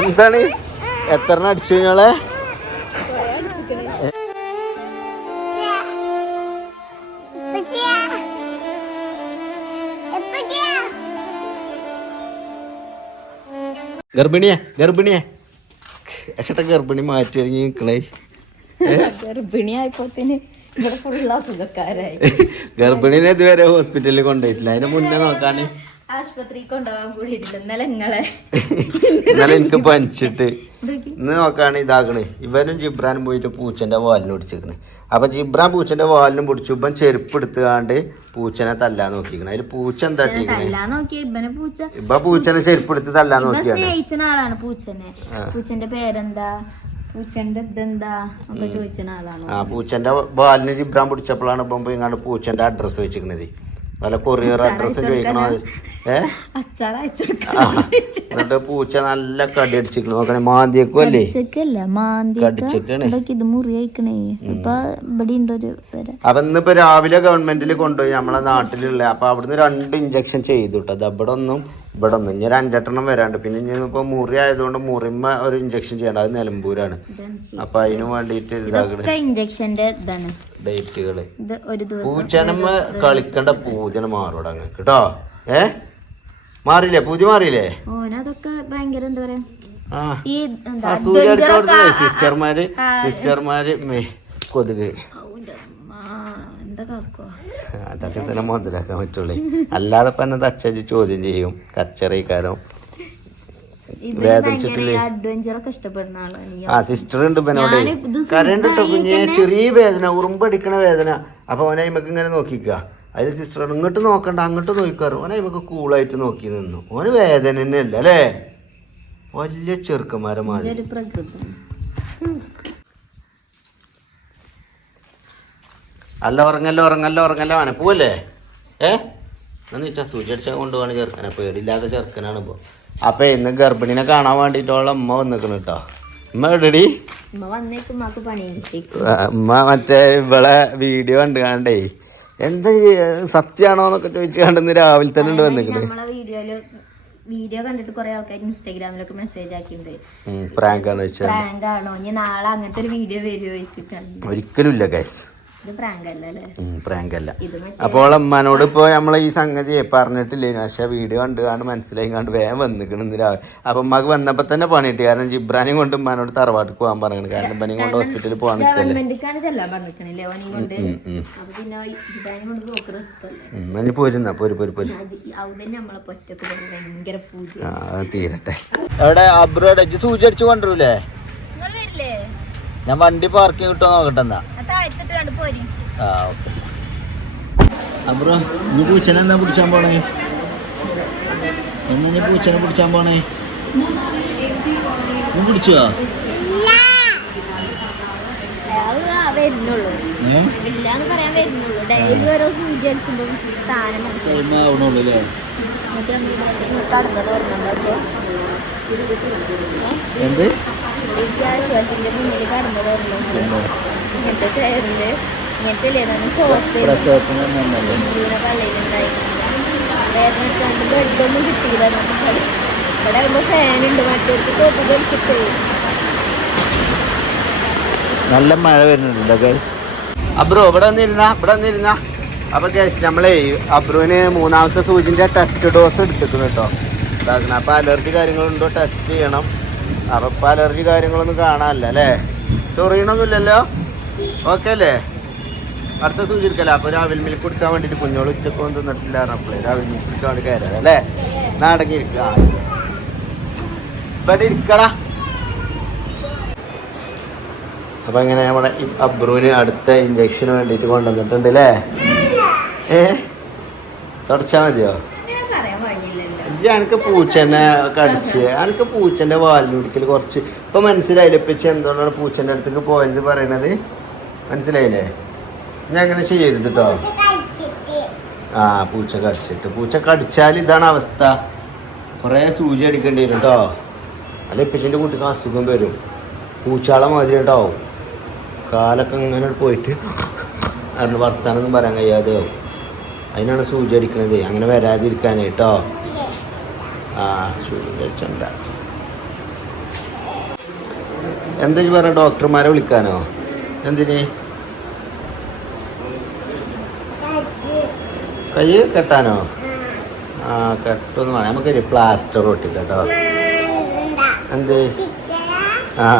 എന്താണ്? എത്ര അടിച്ചു നിങ്ങളെ ഗർഭിണിയാ ഗർഭിണിയാ. ഏട്ട ഗർഭിണി മാറ്റി ഒരുങ്ങി നിൽക്കണേ. ഗർഭിണിനെ ഇതുവരെ ഹോസ്പിറ്റലിൽ കൊണ്ടുപോയിട്ടില്ല. അതിന് മുന്നേ നോക്കാണ്. ആശുപത്രി കൊണ്ടുപോകാൻ കൂടിയിട്ടില്ല. ഇന്നലെ നിങ്ങളെ ഇന്നലെ എനിക്ക് പനിച്ചിട്ട്. ഇന്ന് നോക്കാണ് ഇതാക്കണ്. ഇവനും ജിബ്രാനും പോയിട്ട് പൂച്ചന്റെ വാലിന് പിടിച്ചിരിക്കണ് അപ്പൊ ജിബ്രാൻ പൂച്ചന്റെ വാലിനും പിടിച്ചു. ഇപ്പം ചെരുപ്പ് എടുത്തുകാണ്ട് പൂച്ചനെ തല്ലാൻ നോക്കിക്കണ്. അതിൽ പൂച്ച എന്താ ഇപ്പൊ പൂച്ചനെ ചെരുപ്പ് എടുത്ത് തല്ലാൻ ഇവൻ നോക്കിയാണ്. ആളാണ് പൂച്ചനെ. പൂച്ചന്റെ പേരെന്താ? പൂച്ചന്റെ ഇതെന്താ? ഒക്കെ ചോദിച്ച ആളാണ്. ആ പൂച്ചന്റെ വാലിന് ജിബ്രാൻ പിടിച്ചപ്പോഴാണ് ഇപ്പം ഇങ്ങാണ്ട് പൂച്ചന്റെ അഡ്രസ്സ് വെച്ചിക്കണത് വല്ല കൊറിയർ അഡ്രസ് ചോദിക്കണോ ഏ? അച്ചാർ ആ അയച്ചെടുക്കാൻ എന്നിട്ട് പൂച്ച നല്ല കടി അടിച്ചിക്കണു നോക്കണേ മാന്തിയക്കും അല്ലേ? അപ്പൊ ഇന്നിപ്പോ രാവിലെ ഗവൺമെന്റിൽ കൊണ്ടുപോയി നമ്മളെ നാട്ടിലുള്ള അപ്പൊ അവിടുന്ന് രണ്ട് ഇഞ്ചക്ഷൻ ചെയ്തു കേട്ടോ അത് ഇവിടെ ഒന്നും ഇവിടെ ഒന്നും. ഇനി ഒരു അഞ്ചെട്ടെണ്ണം വരാണ്ട്. പിന്നെ ഇനി ഇപ്പൊ മുറി ആയതുകൊണ്ട് മുറിമ ഒരു ഇഞ്ചക്ഷൻ ചെയ്യണ്ട അത് നിലമ്പൂരാണ്. അപ്പൊ അതിന് വേണ്ടിയിട്ട് ഇതാക്കണ. ഇഞ്ചക്ഷന്റെ ഇതാണ്. ഡേറ്റുകൾ. ഇത് ഒരു ദിവസം പൂച്ചനമ്മ കളിക്കേണ്ട പൂജന മാറൂടാ കേട്ടോ ഏ? മാറിയില്ലേ? പൂജ മാറിയില്ലേ? ഓനതൊക്കെ ഭയങ്കര എന്താ പറയാ ഈ സിസ്റ്റർമാര് സിസ്റ്റർമാര് കൊതുക്. അതൊക്കെ തന്നെ മുതലാക്കാൻ പറ്റുള്ളേ. അല്ലാതെ തന്നെ എന്നെ തച്ചി ചോദ്യം ചെയ്യും? കച്ചറിക്കാരോ? വേദനിച്ചിട്ടില്ലേ? ഇഷ്ടപ്പെടുന്ന ആളാണ് ആ സിസ്റ്റർ ഉണ്ട് ഇവനോട് കരണ്ട് ഇട്ടോ കുഞ്ഞെ ചെറിയ വേദന ഉറുമ്പടിക്കണ വേദന. അപ്പൊ അവനെ നമുക്ക് ഇങ്ങനെ നോക്കിക്ക. അതിൽ സിസ്റ്റർ ഇങ്ങോട്ട് നോക്കണ്ട അങ്ങോട്ട് നോക്കിക്കാറ് ഓനെ നമുക്ക് കൂളായിട്ട് നോക്കി നിന്നു. ഓന് വേദന തന്നെ അല്ല? അല്ലേ വലിയ ചെറുക്കന്മാരെ മാതിരി. അല്ല ഉറങ്ങല്ലോ ഉറങ്ങല്ലോ ഉറങ്ങല്ലോ. അനപ്പൂല്ലേ ഏ? എന്ന് വെച്ചാൽ സൂചി അടിച്ചാൽ കൊണ്ടുപോകണ ചെറുക്കനെ. പേടിയില്ലാത്ത ചെറുക്കനാണ് ഇപ്പോൾ അപ്പൊ ഇന്ന് ഗർഭിണിനെ കാണാൻ വേണ്ടിയിട്ടുള്ള അമ്മ വന്നിക്കണ് കേട്ടോ. ഉമ്മ എവിടെടി? ഉമ്മ മറ്റേ ഇവളെ വീഡിയോ കണ്ട് കാണണ്ടേ എന്താ സത്യാണോ എന്നൊക്കെ ചോദിച്ചു കണ്ടെന്ന് രാവിലെ തന്നെ ഉണ്ട് വന്നിക്കണ് വീഡിയോ കണ്ടിട്ട് കുറെ ആൾക്കാർ ഇൻസ്റ്റാഗ്രാമിലൊക്കെ മെസ്സേജ് ആക്കിയിട്ടുണ്ട്. പ്രാങ്ക് ആണോ ഇനി നാളെ അങ്ങനത്തെ ഒരു വീഡിയോ വരുമോ വെച്ചിട്ടാണ് ഒരിക്കലും ഇല്ല ഗൈസ് പ്രാങ്ക് അല്ല അല്ലേ പ്രാങ്ക് അല്ല ഇത് മറ്റേ അപ്പോൾ അമ്മനോട് ഇപ്പോൾ നമ്മൾ ഈ സംഗതി പറഞ്ഞിട്ടില്ലേ? പക്ഷെ വീഡിയോ കണ്ട് കണ്ട് മനസ്സിലായി കണ്ട് വേഗം വന്നിക്കണം ഇന്ന് രാവിലെ. അപ്പം അമ്മയ്ക്ക് വന്നപ്പോൾ തന്നെ പണി കിട്ടി കാരണം ജിബ്രാനെയും കൊണ്ട് ഉമ്മാനോട് തറവാട്ടിൽ പോകാൻ പറഞ്ഞു കാരണം ഉമ്മനെയും കൊണ്ട് ഹോസ്പിറ്റലിൽ പോകാൻ നിൽക്കല്ലേ പിന്നെ പോരുന്ന പോര് പോര് പോര് അവിടെ നമ്മളെ തീരട്ടെ. എവിടെ? അബ്രോഡ്? ഇജ്ജ് സൂചി അടിച്ചു കൊണ്ടുവരൂലേ? ഞാൻ വണ്ടി പാർക്കിംഗ് കിട്ടുമോ നോക്കട്ടെ എന്നാ. താഴ്ത്തിട്ട് കണ്ട് പോരി ആ ഓക്കെ. അബ്രോ ഇനി പൂച്ചനെ എന്താ പിടിച്ചാൻ പോണേ? എന്നാ നീ പൂച്ചനെ പിടിച്ചാൻ പോണേ? നീ പിടിച്ചോ? ആവണുള്ളൂ അല്ലേ? എന്ത്? വരുന്നുണ്ട് ഇങ്ങനത്തെ ചെയറിൽ ഇങ്ങനത്തെ ഇല്ലേ ചോപ്പ് ഇവിടെ ബെഡൊന്നും കിട്ടിയില്ല നമുക്ക് ഇവിടെ ആകുമ്പോൾ ഫാനുണ്ട് മറ്റൊരു തോപ്പ് നല്ല മഴ വരുന്നുണ്ടല്ലോ ഗൈസ് അബ്രോ ഇവിടെ വന്നിരുന്ന? ഇവിടെ വന്നിരുന്ന? അപ്പൊ ഗൈസ് നമ്മളെ അബ്രുവിന് മൂന്നാമത്തെ സൂചിന്റെ ടെസ്റ്റ് ഡോസ് എടുത്തിട്ടുണ്ട് കേട്ടോ. ഇതാക്കണം അപ്പൊ അലർജി കാര്യങ്ങളുണ്ടോ? ടെസ്റ്റ് ചെയ്യണം. അപ്പൊ ഇപ്പൊ അലർജി കാര്യങ്ങളൊന്നും കാണാനല്ല അല്ലേ? ചൊറിയണമൊന്നുമില്ലല്ലോ ഓക്കെ അല്ലേ? അടുത്ത സൂചി എടുക്കല. അപ്പൊ രാവിലെ മിൽക്ക് കൊടുക്കാൻ വേണ്ടിട്ട് കുഞ്ഞോൾ ഉച്ചയ്ക്ക് ഒന്നും നട്ടില്ല പറഞ്ഞപ്പോഴേ രാവിലെ മിൽക്ക് കൊടുക്കാൻ വേണ്ടി കയറാം അല്ലേ? നാടങ്ങി ഇരിക്കുക ഇവിടെ ഇരിക്കടാ. അപ്പൊ ഇങ്ങനെ നമ്മുടെ അബ്രൂന് അടുത്ത ഇഞ്ചക്ഷന് വേണ്ടിട്ട് കൊണ്ടുവന്നിട്ടുണ്ട് അല്ലേ? ഏ? തുടച്ചാ മതിയോ? എനിക്ക് പൂച്ചനെ കടിച്ച് എനിക്ക് പൂച്ചന്റെ വാലിന് പിടിക്കൽ കുറച്ച്. ഇപ്പൊ മനസ്സിലായില്ലേ ഇപ്പൊ എന്തുകൊണ്ടാണ് പൂച്ചന്റെ അടുത്തേക്ക് പോയത് പറയണത്? മനസ്സിലായില്ലേ? ഞാൻ അങ്ങനെ ചെയ്യരുത് കേട്ടോ ആ പൂച്ച കടിച്ചിട്ട്. പൂച്ച കടിച്ചാൽ ഇതാണ് അവസ്ഥ. കുറേ സൂചി അടിക്കേണ്ടി വരും കേട്ടോ അല്ല ഇപ്പച്ചിന്റെ കുട്ടിക്ക് അസുഖം വരും. പൂച്ചാളെ മാതിരി ഉണ്ടാവും കാലൊക്കെ ഇങ്ങനെ പോയിട്ട് അതിന് വർത്താനൊന്നും പറയാൻ കഴിയാതെയാവും അതിനാണ് സൂചി അടിക്കണത്. അങ്ങനെ വരാതിരിക്കാനേ കേട്ടോ ആ ചൂണ്ട എന്താ ഇജ്ജ് പറഞ്ഞ? ഡോക്ടർമാരെ വിളിക്കാനോ? എന്തിന്? കൈ കെട്ടാനോ? ആ കെട്ടൊന്നും വേണം നമുക്കൊരു പ്ലാസ്റ്റർ ഒട്ടി കേട്ടോ എന്ത്? ആ.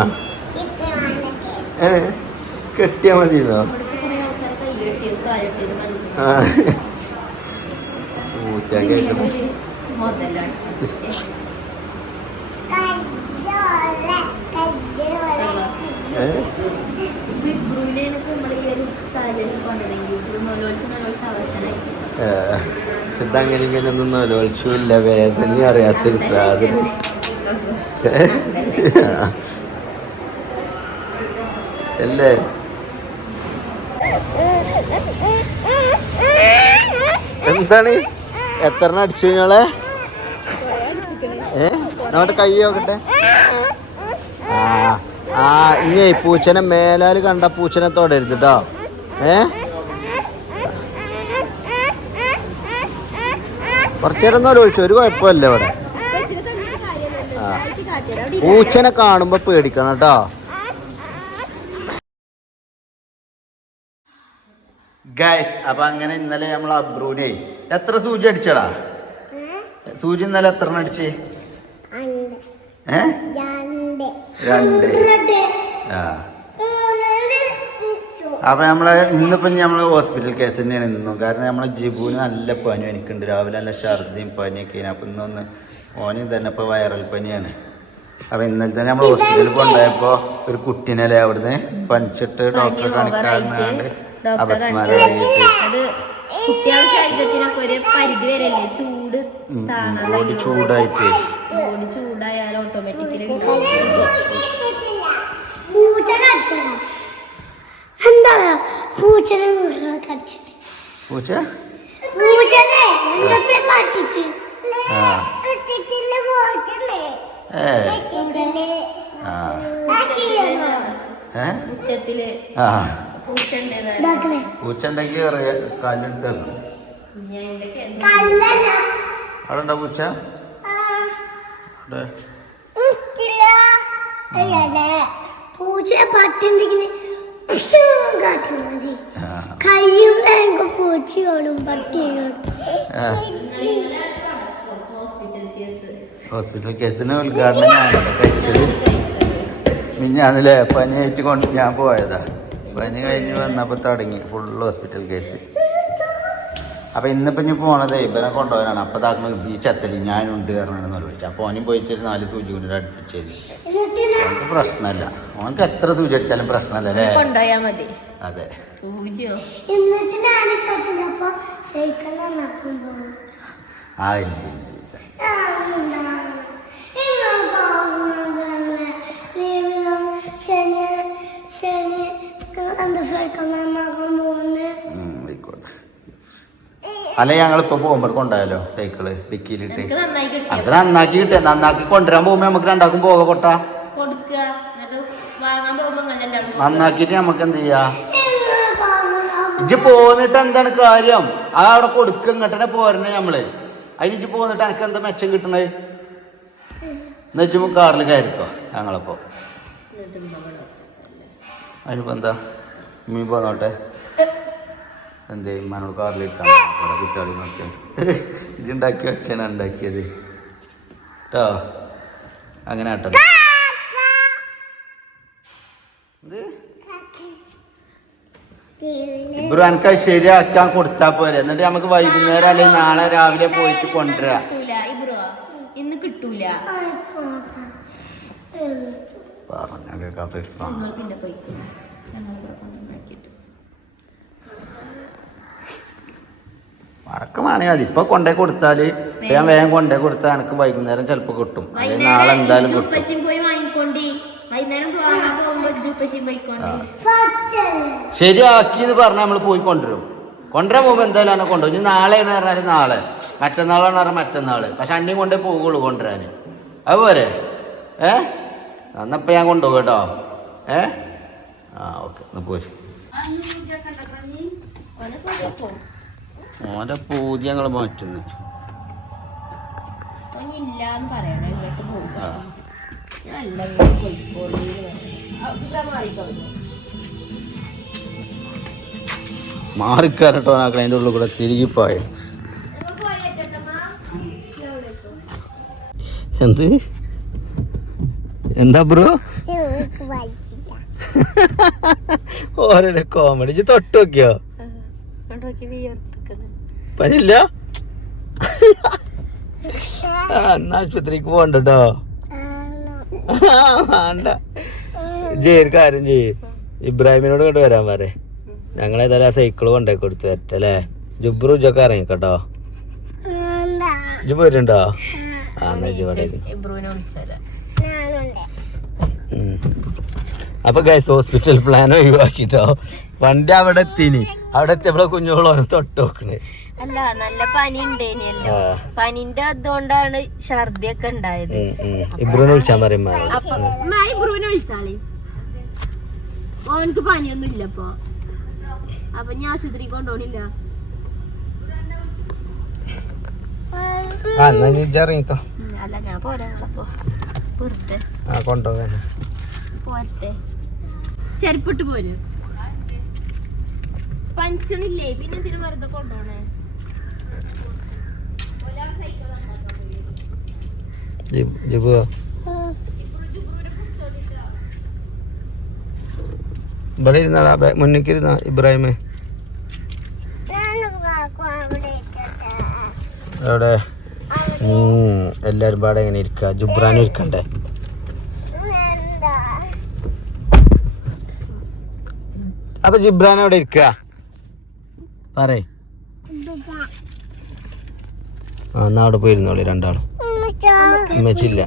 കെട്ടിയാൽ കെട്ടിയാ മതിയോ. ആ. കേൾക്കണം മുതലായി. ഏ വിബ്രുവിനെയൊക്കെ നമ്മൾ ഈ ഒരു അവശനായി. സിദ്ധങ്ങനെ ഇങ്ങനെ ഒന്നും വേദന അറിയാത്തൊരു സാധനം. അല്ലേ? എന്താണ്? എത്ര അടിച്ചു നിങ്ങളെ? ഏ? നോട്ട് കൈ നോക്കട്ടെ. ആ ആ ഇനി പൂച്ചനെ മേലാൽ കണ്ട പൂച്ചനെ തൊടരുത് കേട്ടോ ഏ? കുറച്ചു നേരം ഒന്നും ഒഴിച്ചു ഒരു കുഴപ്പമില്ല ഇവിടെ. ആ. പൂച്ചനെ കാണുമ്പോ പേടിക്കണം കേട്ടോ. ഗൈസ് അപ്പൊ അങ്ങനെ ഇന്നലെ നമ്മൾ അബ്രൂനെ എത്ര സൂചി അടിച്ചടാ? സൂചി ഇന്നലെ എത്ര അടിച്ച്? ഏ? രണ്ട്. ആ. അപ്പൊ നമ്മളെ ഇന്നിപ്പം നമ്മൾ ഹോസ്പിറ്റൽ കേസ് തന്നെയാണ് ഇന്നും. കാരണം നമ്മളെ ജിബുവിന് നല്ല പനി എനിക്കുണ്ട്. രാവിലെ നല്ല ഛർദിയും പനിയൊക്കെ അപ്പൊ ഇന്നൊന്ന് ഓന് തന്നെ ഇപ്പൊ വൈറൽ പനിയാണ്. അപ്പൊ ഇന്നലെ തന്നെ നമ്മൾ ഹോസ്പിറ്റലിൽ കൊണ്ടുപോയപ്പോൾ ഒരു കുട്ടീനല്ലേ അവിടുന്ന് പനിച്ചിട്ട് ഡോക്ടറെ കാണിക്കാറുണ്ട് അപസ്മാരമായിട്ട് ചൂടായിട്ട്. ചൂടായാലും ചൂടായാൽ ഓട്ടോമാറ്റിക്കലി എന്താ? പൂച്ചനെ കടിച്ചിട്ട്. പൂച്ച? പൂച്ചനെ എന്തൊക്കെ കടിച്ച് ആ. ഇട്ടിട്ടില്ല പൂച്ചനെ. ഏ. ഇട്ടിട്ടില്ലേ. ആ. ആ ചെയ്യണോ ഏ? മുറ്റത്തിൽ ആ. പൂച്ച ഉണ്ട് ഇതാക്കണേ പൂച്ച പട്ടി എന്തെങ്കിലും അവിടെ പൂച്ച? അവിടെ. ഹോസ്പിറ്റൽ കേസ് ഹോസ്പിറ്റൽ കേസിന് ഉദ്ഘാടനം ഞാനല്ലേ കഴിച്ചത്. മിഞ്ഞാന്നില്ലേ പനിയായിട്ട് കൊണ്ട് ഞാൻ പോയതാ. പനി കഴിഞ്ഞ് വന്നപ്പോൾ തുടങ്ങി. Full hospital case. അപ്പം ഇന്നിപ്പം ഇനി പോണത് ഇവനെ കൊണ്ടുപോകാനാണ്. അപ്പം താക്കൾ ഈ ചത്തലി ഞാനുണ്ട് കാരണം വിളിച്ചു. അപ്പോൾ ഓനും പോയിട്ട് ഒരു നാല് സൂചി കൊണ്ട് അടുപ്പിച്ചത് അവനക്ക് പ്രശ്നമല്ല. ഓനക്ക് എത്ര സൂചി അടിച്ചാലും പ്രശ്നമല്ല അല്ലേ? മതി. അതെ. ആ ശനി ശനി എന്താ സൈക്കിൾ നന്നാക്കാൻ പോകുന്നത് ഉം, ആയിക്കോട്ടെ അല്ല ഞങ്ങളിപ്പോൾ പോകുമ്പോൾ കൊണ്ടായാലോ സൈക്കിൾ ഡിക്കിയിലിട്ട്? അത് നന്നാക്കി കിട്ടിയ നന്നാക്കി കൊണ്ടുവരാൻ പോകുമ്പോ നമുക്ക് രണ്ടാക്കും പോക കൊട്ട നന്നാക്കിട്ട് നമുക്ക് എന്ത് ചെയ്യാ? ഇജ്ജ് പോന്നിട്ട് എന്താണ് കാര്യം? ആ അവിടെ കൊടുക്കുക ഇങ്ങോട്ടെ പോരണേ നമ്മൾ അതിന് ഇജ്ജ് പോന്നിട്ട് എനിക്ക് എന്താ മെച്ചം കിട്ടണേ? എന്ന് വെച്ചുമ്പോ കാറിൽ കയറിക്കോ ഞങ്ങളപ്പോ. അതിനിപ്പോ എന്താ? മീൻ പോന്നോട്ടെ. എന്തേ മനോട് കാറിലിരിക്കാം കുട്ടികളിൽ നോക്കിയാൽ ഇതുണ്ടാക്കി വെച്ചാണ് ഉണ്ടാക്കിയത്. കേട്ടോ അങ്ങനെ ആട്ടത് ഇത്? ഇബ്രു എനിക്ക് ശരിയാക്കാൻ കൊടുത്താ പോരെ. എന്നിട്ട് നമുക്ക് വൈകുന്നേരം അല്ലെങ്കിൽ നാളെ രാവിലെ പോയിട്ട് കൊണ്ടുവരാം. ഇന്ന് കിട്ടൂല. പറഞ്ഞ കേൾക്കാത്ത വഴക്കമാണെങ്കിൽ അത് ഇപ്പൊ കൊണ്ടേ കൊടുത്താൽ ഞാൻ വേഗം കൊണ്ടേ കൊടുത്താൽ എനിക്ക് വൈകുന്നേരം ചിലപ്പോ കിട്ടും. അല്ലെങ്കിൽ നാളെ എന്തായാലും കിട്ടും. പോകുമ്പോ ശരിയാക്കി എന്ന് പറഞ്ഞാൽ നമ്മൾ പോയി കൊണ്ടുവരും. കൊണ്ടുവരാൻ പോകുമ്പോൾ എന്തായാലും എന്നെ നാളെ ഇനി നാളെയാണ് പറഞ്ഞാൽ നാളെ. മറ്റന്നാളാണ് പറഞ്ഞാൽ മറ്റന്നാൾ. പക്ഷെ അന്നെയും കൊണ്ടേ പോകുള്ളൂ കൊണ്ടുവരാൻ അതുപോലെ ഏ? എന്നപ്പോൾ ഞാൻ കൊണ്ടുപോകും കേട്ടോ. ഏ? ആ ഓക്കെ. എന്നാ പോര്. ഓന്റെ പൂതി ഞങ്ങൾ മാറ്റുന്നു. മാറിക്കാരട്ടോ ആക്കണ അതിന്റെ ഉള്ളിൽ കൂടെ തിരികെ പോയ എന്ത്? എന്താ ബ്രോ? ഓരോ കോമഡി. തൊട്ട് നോക്കിയോ? പനില്ല ആ എന്നാ ആശുപത്രിക്ക് പോണ്ടോ വേണ്ട. ജയിൽ കാര്യം ചെയ്യ്. ഇബ്രാഹിമിനോട് ഇങ്ങോട്ട് വരാൻ പറ ഞങ്ങൾ ഏതായാലും ആ സൈക്കിൾ കൊണ്ടേ കൊടുത്തു വരട്ടല്ലേ ജുബ്രു ഉജൊക്കെ ഇറങ്ങിക്കട്ടോ. ആ എന്നാ ഞാനുണ്ട് ഉം. അപ്പൊ ഗൈസ് ഹോസ്പിറ്റൽ പ്ലാൻ ഒഴിവാക്കിട്ടോ. വണ്ടി അവിടെ എത്തിനി. അവിടെ എത്തിയപ്പോഴെ കുഞ്ഞുങ്ങളോനെ തൊട്ട് നോക്കണേ. അല്ല നല്ല പനി ഉണ്ടേനിയല്ലോ. പനിന്റെ അതുകൊണ്ടാണ് ഛർദിയൊക്കെ ഉണ്ടായത്. ഇബ്രൂനെ വിളിച്ചാൽ പറയുമ്പോ അപ്പൊ ഇബ്രുവിനെ വിളിച്ചാളേ? ഓനക്ക് പനിയൊന്നും ഇല്ല അപ്പൊ അപ്പൊ ഞാൻ ആശുപത്രി കൊണ്ടോണില്ല. അല്ല ഞാൻ പുറത്തെ. പോരട്ടെ. ചെരുപ്പിട്ട് പോര്. പഞ്ചണില്ലേ പിന്നെ എന്തിനു വെറുതെ കൊണ്ടുപോണേ ജിബു ഇവിടെ ഇരുന്നാടാ മുന്നിക്ക് ഇരുന്ന ഇബ്രാഹിമേ എവിടെ എല്ലാരും പാടെ ഇങ്ങനെ ഇരിക്ക. ജുബ്രാനും ഇരിക്കണ്ടേ? അപ്പൊ ജിബ്രാൻ അവിടെ ഇരിക്ക? പറയ്. ആ എന്നാ അവിടെ പോയിരുന്നോളി രണ്ടാളും. ഉമ്മച്ചില്ല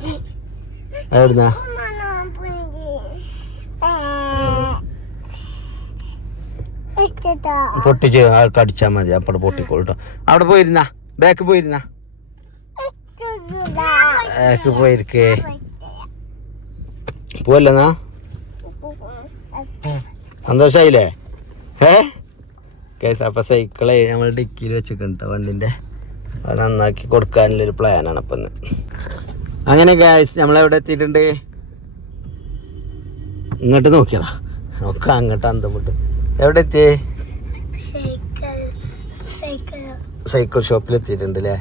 എവിടുന്നാ ഇഷ്ടത്താ പൊട്ടിച്ച് ആൾക്ക് അടിച്ചാ മതി. അപ്പടെ പൊട്ടിക്കോളൂ അവിടെ പോയിരുന്ന? ബാക്ക് പോയിരുന്ന? ബാക്ക് പോയിരിക്കേ. പോവല്ലെന്നാ? സന്തോഷായില്ലേ? ഏ? കേസ് അപ്പൊ സൈക്കിളെ നമ്മൾ ഡിക്കിയിൽ വെച്ചിട്ടുണ്ട് വണ്ടിന്റെ. അത് നന്നാക്കി കൊടുക്കാനുള്ളൊരു പ്ലാനാണ് അപ്പം ഇന്ന്. അങ്ങനെ ഗായ്സ് നമ്മളെവിടെ എത്തിയിട്ടുണ്ട്? ഇങ്ങോട്ട് നോക്കിയടാ ഒക്കെ അങ്ങോട്ട് അന്തമുട്ട് എവിടെ എത്തിയേ? സൈക്കിൾ ഷോപ്പിൽ എത്തിയിട്ടുണ്ട് അല്ലേ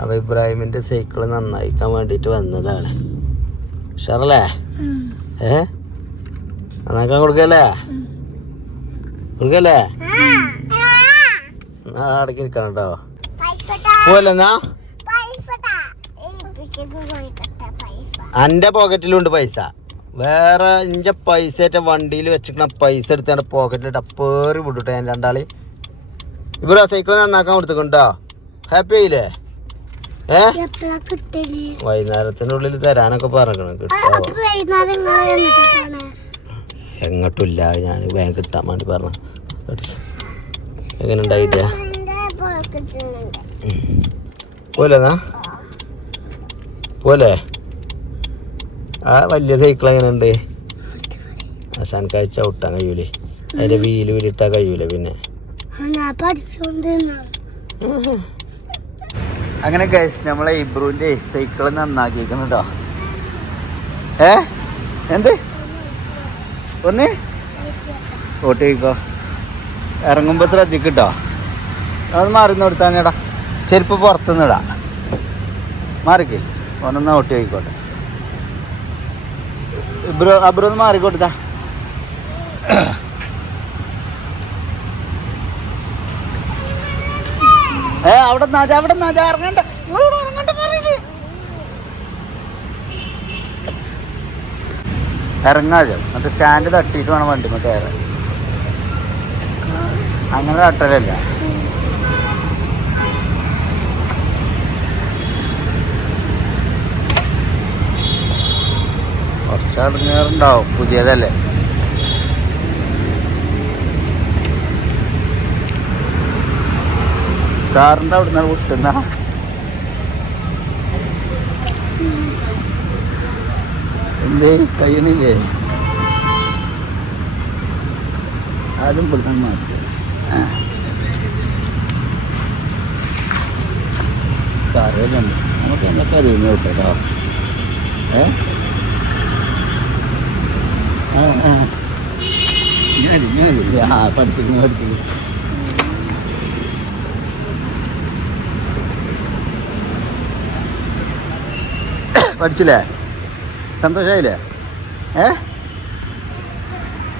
അപ്പോൾ ഇബ്രാഹിമിന്റെ സൈക്കിൾ നന്നായിക്കാൻ വേണ്ടിയിട്ട് വന്നതാണ്. ഷറല്ലേ ഏ? നന്നാക്കാൻ കൊടുക്കല്ലേ? കൊടുക്കല്ലേ? നാളെ അടക്കി നിൽക്കണം കേട്ടോ പോവല്ലെന്നാ? എന്റെ പോക്കറ്റിലുണ്ട് പൈസ. വേറെ ഇന്റെ പൈസ വണ്ടിയിൽ വെച്ചിരിക്കണ പൈസ എടുത്താണ്ട് പോക്കറ്റിലിട്ട് അപ്പേറി വിടുട്ടെ ഞാൻ രണ്ടാളി. ഇവിടെ സൈക്കിൾ നന്നാക്കാൻ കൊടുത്തുണ്ടോ ഹാപ്പി ആയില്ലേ? ഏ? കിട്ടൽ വൈകുന്നേരത്തിനുള്ളിൽ തരാനൊക്കെ പറഞ്ഞിരിക്കണം കിട്ടോ. എങ്ങോട്ടില്ല ഞാൻ വേഗം കിട്ടാൻ വേണ്ടി പറഞ്ഞു എങ്ങനെ ഉണ്ടായില്ല പോലെന്നാ? പോലെ? ആ വലിയ സൈക്കിൾ എങ്ങനെ ഉണ്ട് അയച്ച ചവിട്ടാൻ കഴിയൂലേ. അതിന്റെ വീൽ വീലിട്ടാ കഴിയൂല പിന്നെ. അങ്ങനെ ഗൈസ് നമ്മളെ ഇബ്രുവിന്റെ സൈക്കിൾ നന്നാക്കിയിരിക്കണം കേട്ടോ ഏ? എന്ത്? ഒന്ന്? ഓട്ടിക്കോ ഇറങ്ങുമ്പോ ശ്രദ്ധിക്കട്ടോ അത് മാറി കൊടുത്താനേടാ ചെരുപ്പ് പുറത്തുനിന്ന് ഇടാ. മാറിക്ക്. ഒന്നൊന്ന് ഓട്ടി ആയിക്കോട്ടെ. ഇബ്രോ അബ്രോ ഒന്ന് മാറിക്കോട്ടാ ഏ അവിടെ നാജ അവിടെ നാജ ഇറങ്ങണ്ട. ഇറങ്ങാതെ മറ്റേ സ്റ്റാൻഡ് തട്ടിയിട്ട് വേണം വണ്ടി മറ്റേ അങ്ങനെ തട്ടലല്ല. കുറച്ച് പുതിയതല്ലേ? കാറിന്റെ അവിടെ നിന്ന് വിട്ടുന്ന? എന്തേ? കഴിയണില്ലേ ആരും പിടുത്തം മാറ്റി. കറിയല്ലുണ്ട് നമുക്ക് എന്നൊക്കെ അറിയുന്നു കേട്ടോ. ഏ? ആ പഠിച്ചില്ലേ? സന്തോഷമായില്ലേ ഏ?